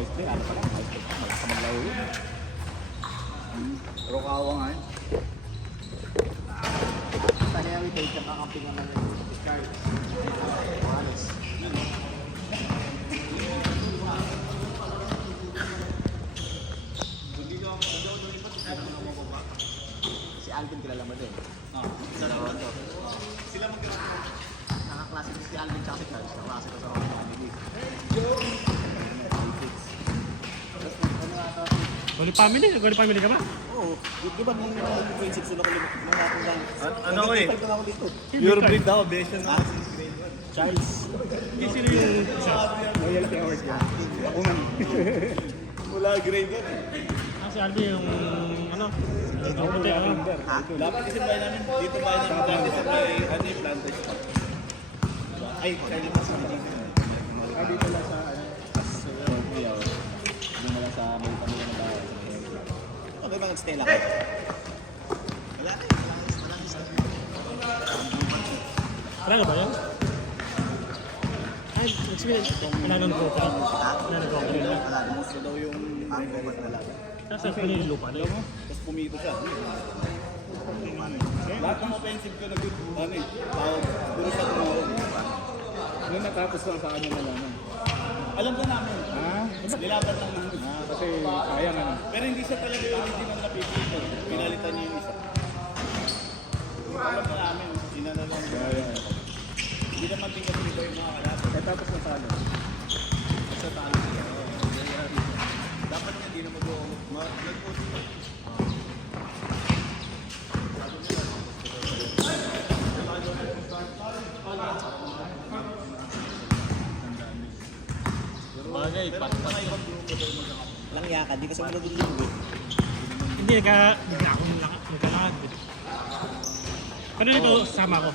high school, ano pa lang, high school pa, wala ka maglaro yun. Pero kawa nga yun. Sa heritage, ang kakamping naman yun. Charles. Wallace. Si Alvin kilala mo din. Sa Toronto. Sila magkakaroon. Nakaklase ko si Alvin tsaka si Charles. Nakaklase ko sa Toronto. Holy family ka ba? Oo. Di ba nung grade 6 sila ko lumakong Ano ko eh? Nag-type ako dito. Pure breed ako, Bessian ako. Charles. Sino yung isa? Loyalty award yan. Ako man. Wala grade yan eh. Si Albi yung ano? Yung puti, ano? Dapat kasi bayan namin, dito bayan namin dati sa may, ano yung plantage pa. Ay, kaya yung mas dito. Dito lang sa doon lang sa may pamilya na bahay. Okay ba nag-stay lang? Wala na eh. Wala na sa Wala ba yun? Ay, experience. Kailangan ko pa. Kailangan ko pa rin. gusto daw yung hangover talaga. Kasi sa yung lupa na yun. Tapos pumito siya. Lahat ng offensive ko ano eh, tawag, puro sa tumawag. Nung natapos lang sa kanya nalaman. Alam ka namin, nilaban lang namin. Kasi sayang ano. Pero hindi siya talaga yung original na pipito. Pinalitan niya yung isa. Alam ka namin, sinana lang. Hindi naman din kasi ito yung mga kalapit. Natapos lang sa ano. Sa talo siya. Dapat nga hindi na mag-nag-post. Bagay, patpat. Lang yakan, di kasi malagod linggo. Hindi, hindi ako nagkalakad. Pero dito, sama ko.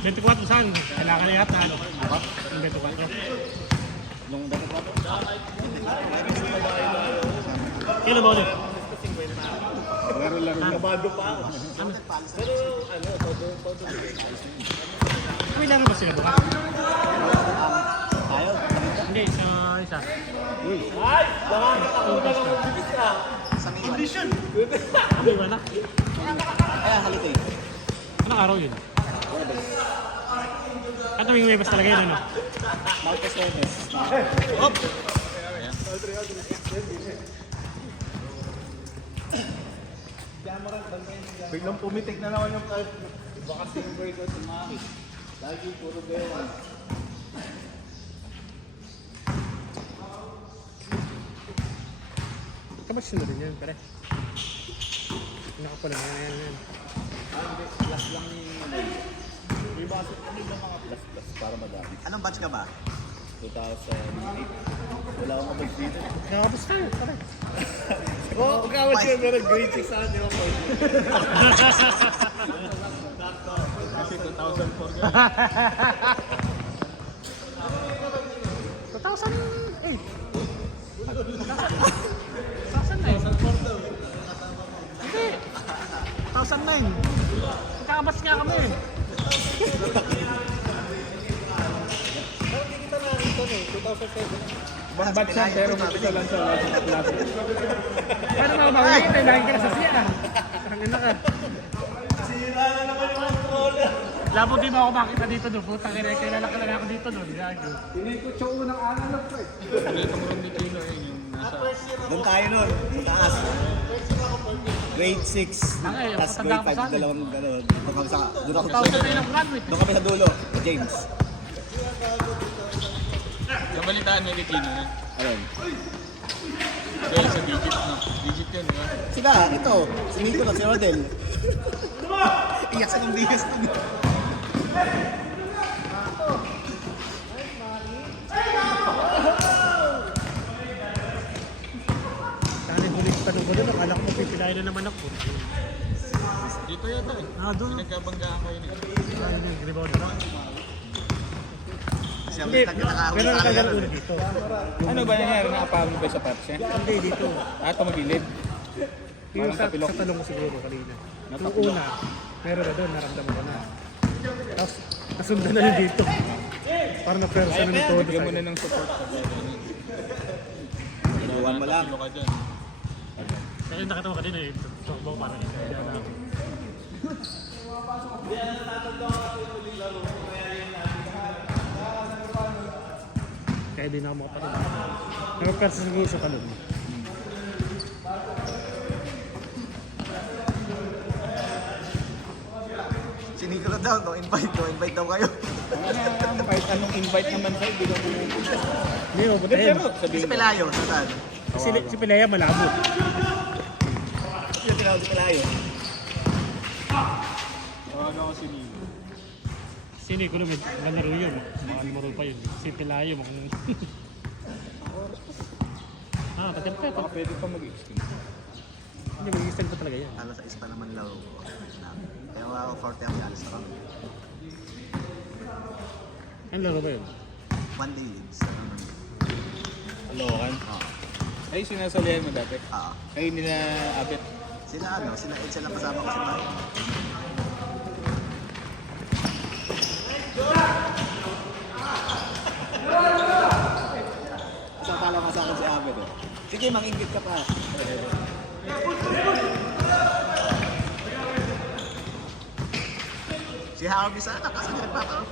24 saan? Kailangan na yata, ano? Yung 24. Nung dapat ako. Kailan mo ulit? Laro-laro na. Kabado pa ako. Pero ano, todo. May laro ba sila bukas? Tayo. Hindi, sa isa. Ay! Baka nakakuna ng bibis ka. Sa condition. Ano ba na? Kaya holiday. Anong araw yun? At may umibas talaga yun, ano? Marcos Hermes. Hop! Biglang pumitik na naman yung kahit baka yung breakout ng Maki. Lagi puro bewan. Kabas yun na rin yun, pare. Nakapala na yan. Hindi, plus lang yung may basit kami ng mga plus para madami. Anong batch ka ba? 2008. Wala akong kabag dito. Nakapos tayo, pare. Oo, kawat siya pero grade 6 sa kanya ako. Kasi 2004 ka. 2008. 2009. Hindi. 2009. Kakabas nga kami. Batch yan, pero mag-isa lang sa klase. Pero mabawin kita, lagi ka na sa siya. Ang ina ka. Sira na naman yung controller. Labo di mo ako makita dito doon. Puta, kilala ka lang ako dito doon. Gago. Tinikot siya unang analog ko eh. Doon tayo nun, sa taas. Grade 6. Ay, Tapos matanda grade ko sa 5, akin. dalawang gano'n. Doon kami sa, doon ako 2009 ang graduate. doon kami sa dulo, James. Nabalitaan mo yung Aquino na. Ayun. Dahil sa digit, no? Digit yun, di ba? Sila, ito, si Nico at si Rodel. Iyak sa kong bigas nun. Dahil huling tanong ko doon, akala ko pipilayan na naman ako. Dito yata eh. Doon. Pinagkabanggaan ko yun eh. Ayun yung ginibaw na lang. Siya Hindi, may nakahuli pero talaga nagkagal nun. ulit dito. Ano ba nangyari? Nakapagod ba sa patch niya? Hindi, dito. Ito magilid. Yung Parang kapilok. sa tanong ko siguro kanina. Yung Natapilok. una, meron na doon, naramdaman ko na. Tapos, nasundan na yun dito. Parang na-persa na Kaya nito. bigyan mo na ng support sa ganun. Iwan mo lang. Tatlo ka dyan. Kasi nakita ko kanina eh. Tukbo parang ito. Kaya di na ako makapagod. Nagpapersa siguro sa talon. Si Nicola daw, no invite daw kayo. Kahit anong invite naman sa'yo, hindi ka pumupunta. Hindi mo, buti Pero Si sabihin mo. Pelayo, saan? Si Pilea malabo. Yung tinawag si Pelayo. Tawagan ko si Nino. Si Nicola, may laro yun. Mga laro pa yun. Si Pelayo, mukhang... Patente. Baka pwede pa mag-extend. Hindi, mag-extend pa talaga yan. Alas 6 pa naman laro ko. Kaya ako 40 ang alas ako. Ano laro ba yun? One day leads. Alokan. Oo. Ay, sinasalihan mo dati. Oo. Kayo nila Abet. Sila Ed lang kasama ko si Tayo. Kasakala ka sa akin si Abet eh. Sige, mang-ingit ka pa. Si Harvey sana kasi nagpapakap.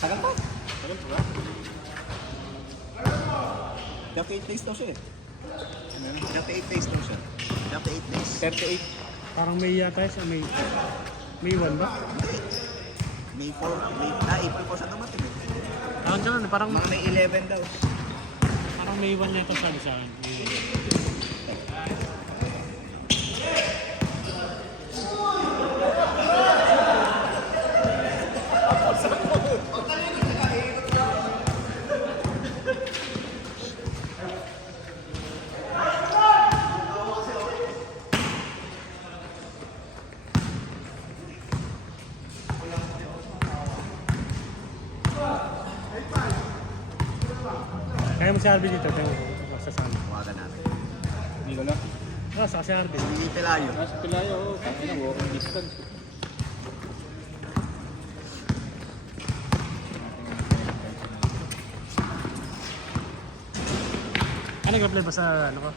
Tagal pa. Tagal pa ba? 38 days daw siya eh. 38 days daw siya. 38 days. 38. Parang may yata siya, may 1 ba? May 4, April 4 siya dumating eh. Parang ganun, parang Mga may 11 daw. may 1 na ito sabi sa akin. Kaya mo si Arby dito, kaya mo sasama. Tawagan natin. Hindi ko lang. Saka si Arby. Si Pelayo. Mas Pelayo, tapos na walking distance. Nag-apply ba sa ano ko?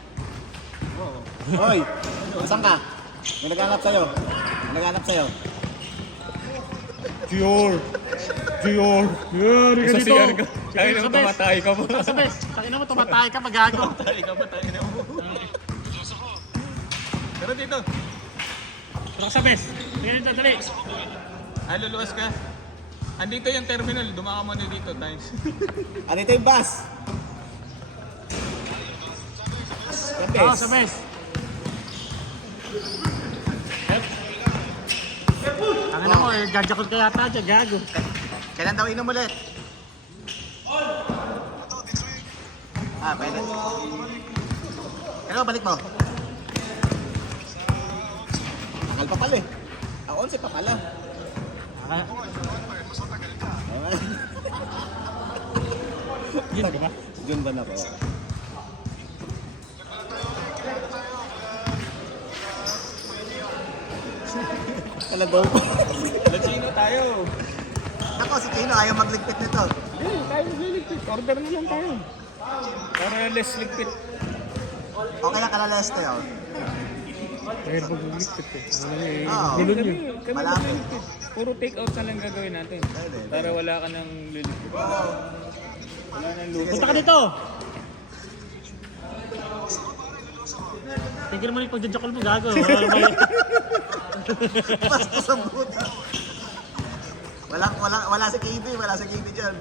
Hoy! Saan ka? May naghanap sa'yo. May naghanap sa'yo. Dior! Dior! Dior! Ka dito! Kaya naman tumatay ka mo. Sabes! Takin mo tumatay ka, magago! Tayo ka ba? Tayo na mo. Pero dito. Pero sabes! Tingnan dito, dali! Luluwas ka. Andito yung terminal. Dumaka mo na dito. Times. Ano ito yung bus? Oo, sabes! Ang ina mo eh, gajakot ka yata dyan, gago. Kailan daw inom ulit? Pwede. Kailan balik mo? Akal pa pala eh. Ako 11 pa pala. Yun, di ba? June ba na ko? Kalagaw pa. Latino tayo. Ako, si Kino ayaw magligpit nito. Hindi, tayo magliligpit. Order na lang tayo. Para less ligpit. Okay lang kalaleste oh. Eh, pag-ligpit eh. Ano na eh, Oo. gulon yun. Kami Malapit. magliligpit. Puro take out na lang gagawin natin. Pwede. Para wala ka nang liligpit. Wala nang lupa. Punta ka dito! Tigil mo yung pagjajakol mo, gago. Pasto sa buti. Wala si KD, wala si KD dyan.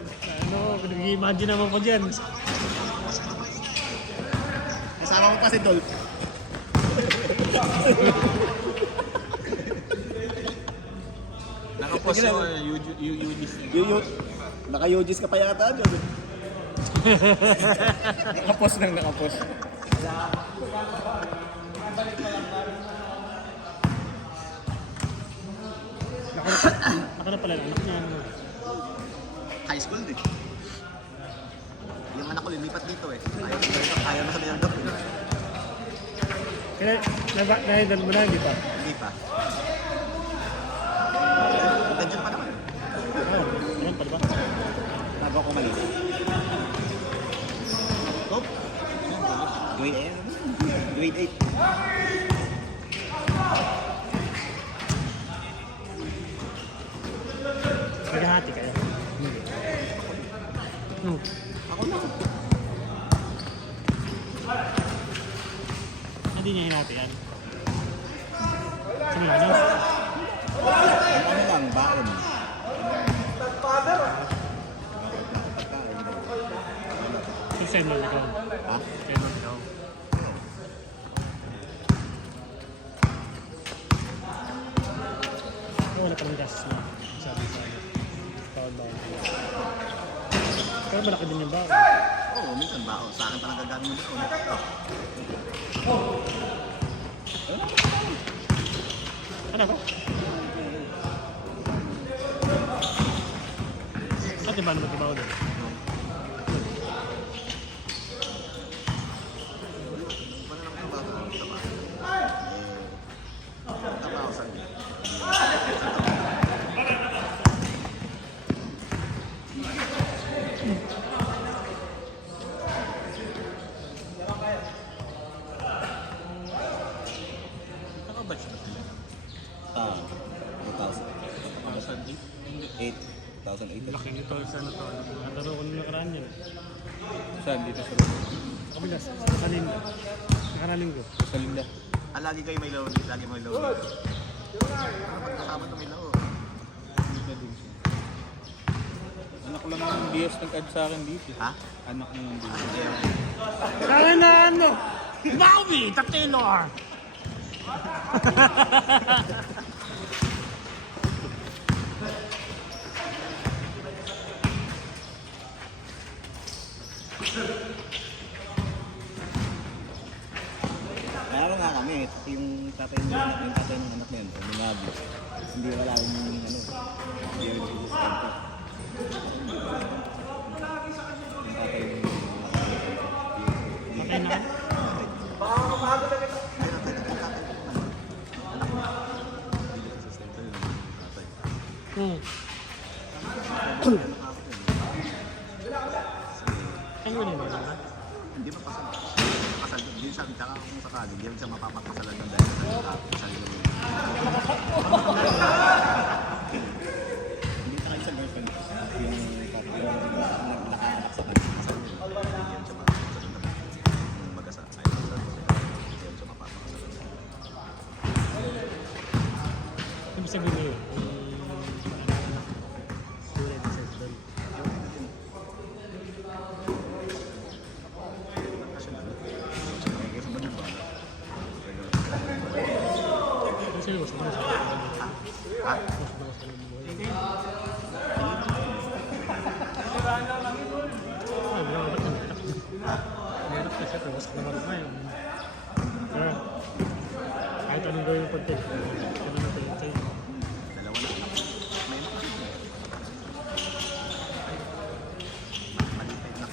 Ano, nag-imagine naman po dyan. Kasama mo pa si Dolph. Nakapost yung UGs. Naka-UGs ka pa yata dyan. Nakapos nang nakapos. Ako na pala, anak niya. Ano. High school din. Yung anak ko lumipat dito eh. Ayaw na sa mayang dok. Kaya, nahidal mo na, di ba? Hindi pa. Nandiyan pa naman. Oo, ganun pa, di ba? Bago ako malis. hati kayo. Ako lang. Hindi niya hinati yan. Sige ano? Ano lang, baon. Send mo ikaw. Ha? Send mo ikaw. Wala pa ng gas na. Sabi sa bawon-bawon. Pero malaki din yung bawon. Oo, minsan baon. Sa akin pa nagagamit yung baon. Ano ba? At diba naman diba ulit? Nakabatch na sila. 2,000. 1,008. 8,008. Laki nito sa ano to. Nataro ko nung nakaraan yun. Saan? Dito sa Rizal. Sa kabila, sa Linda. Nakaraan linggo. Sa Linda. Lagi kayo may load. Lagi may load. Magkasama ito may load. Dito din siya. Anak lang ng BS nag-add sa akin dito. Ha? Anak lang ng BS. Kaya na ano? Maui! Tatilor! Meron nga kami, yung tatay ng anak na yun, uminabi. Hindi wala yung ano, hindi yung resistente. Yung tatay ng Patay na. Ano yun ba? Hindi pa pasal. Pasal doon. Hindi sabi, tsaka kung sakali, hindi siya mapapakasalan ng dahil sa pasal doon. Hindi na kayo sa girlfriend. Yung nakaanak sa kanya. Pasal doon. Hindi siya mapapakasalan ng yung mag-asa. Ayaw sa hindi siya mapapakasalan. Ibig sabihin mo yun. Kulay na sa doon. Kasi gusto ko na sa Ha? kahit anong gawin yung content, ano na tayo sa'yo. Dalawa na. May mga malipit na.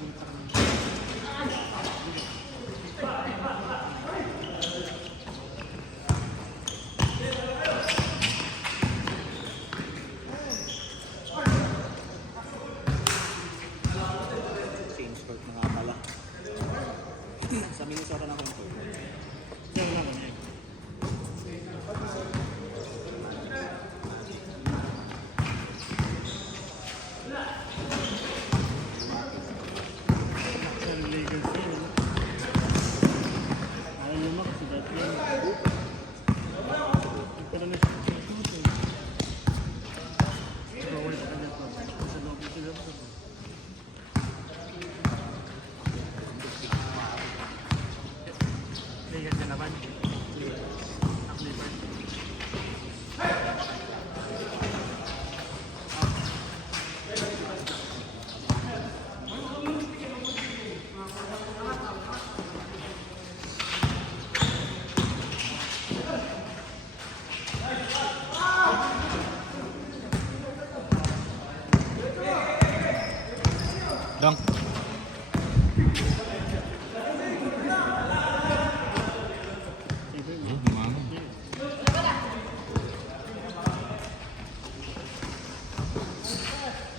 Change court na nga pala. Sa Minnesota na home court. Diyan lang kami. Sa Lakers yun. Ayaw naman kasi dati yan. Pero nag-shoot eh. Bawal pa kanya pa. Sa loob yung sila pa. Lakers na naman. Ang Clippers. Dunk.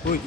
Uy.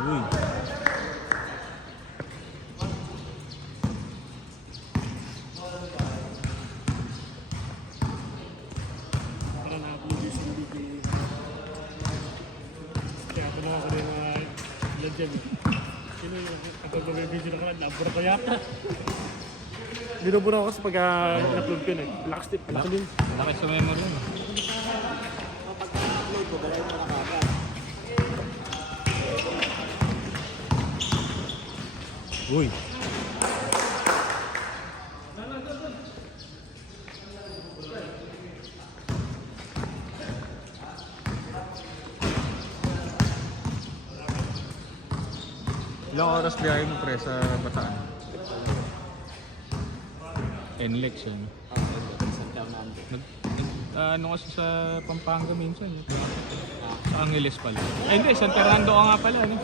Uy. Para nakapulis yung bigay. Kaya ako naman ko rin na ilan dyan eh. Sino yung kapag may video na ka, nabura ko yata. Binubura ko kasi pag na-upload ko na eh. Lakas din, laki din. Laki sa memory mo. Kapag upload ko, galayin mo na kagad. Uy. Ilang oras biyahe mo pre sa Bataan? NLEX yan. Isang down natin. Ano kasi sa Pampanga minsan. Sa Angeles pala. Ay hindi, San Fernando ka nga pala. Ano?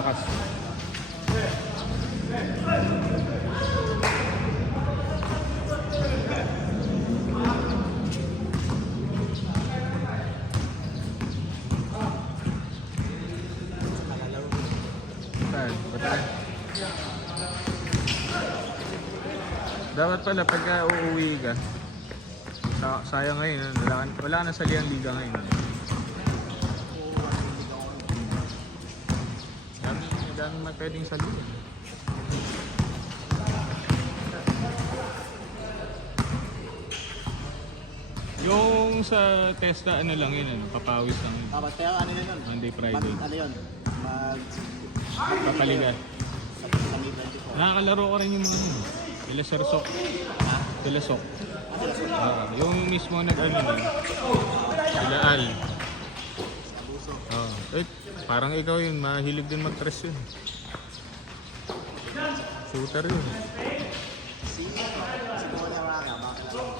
Lakas. Saan? Bataan? Dapat pala pagka uuwi ka, sayang ngayon, wala na sa Liang Liga ngayon. Dami may pwedeng salihan. Yung sa Testa, ano lang yun, ano, papawis lang yun. Tapos kaya ano yun yun? Monday, Friday. Ano yun? Papaligan. Sa May 24. Nakakalaro ko rin yung mga ano. Sila Sir Sok. Sila Sok. Yung mismo nag-ano nun. Sila Al. Parang ikaw yun, mahilig din mag-press yun. Shooter yun. Si Kuya Waka, bakit lang?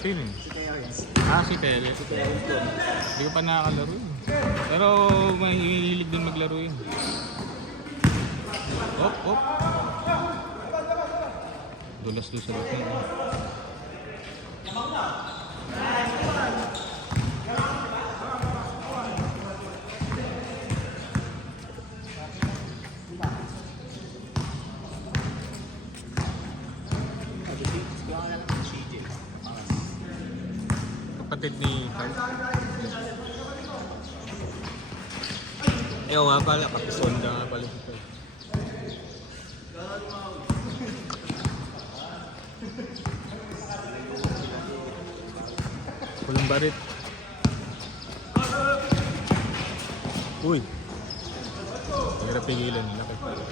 Sino yun? Si Terrence. Ah, si Tere. Si Terrence doon. Hindi ko pa nakakalaro yun. Pero mahilig din maglaro yun. Op, op. Dulas doon sa loob. Kapatid ni Carl. Ayaw nga pala, kapisonda nga pala si Carl. Walang barit. Uy! Hirap pigilan nila kay Carl.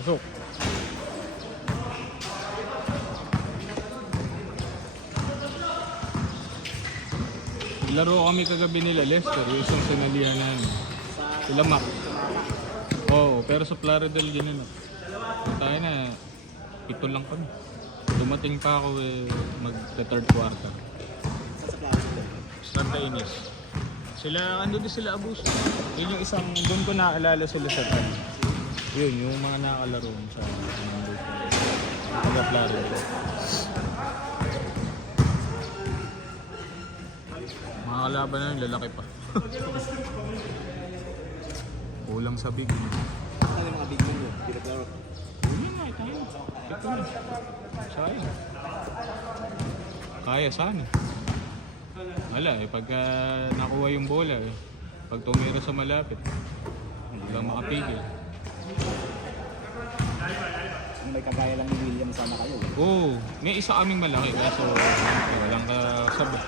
Pasok. Laro kami kagabi nila Lester, yung isang sinalihan namin. Sila Mac. Oo, pero sa Plaridel ginanap. Tayo na, 7 lang kami. Dumating pa ako mag-third quarter. Santa Ines. Sila, ando din sila Abus. Yun yung isang, doon ko naaalala sila sa tan. Yun, yung mga nakakalaro sa Plaridel. Mga kalaban na yun, lalaki pa. Kulang sa big. Ano yung mga big man yun? Pinaglaro. Yun nga, tayo. Ito na. Sayang. Kaya sana. Wala eh, pagka nakuha yung bola eh. Pag tumira sa malapit, hindi lang makapigil. May kagaya lang ni William sana kayo. Oo, may isa kaming malaki kaso walang kasabot.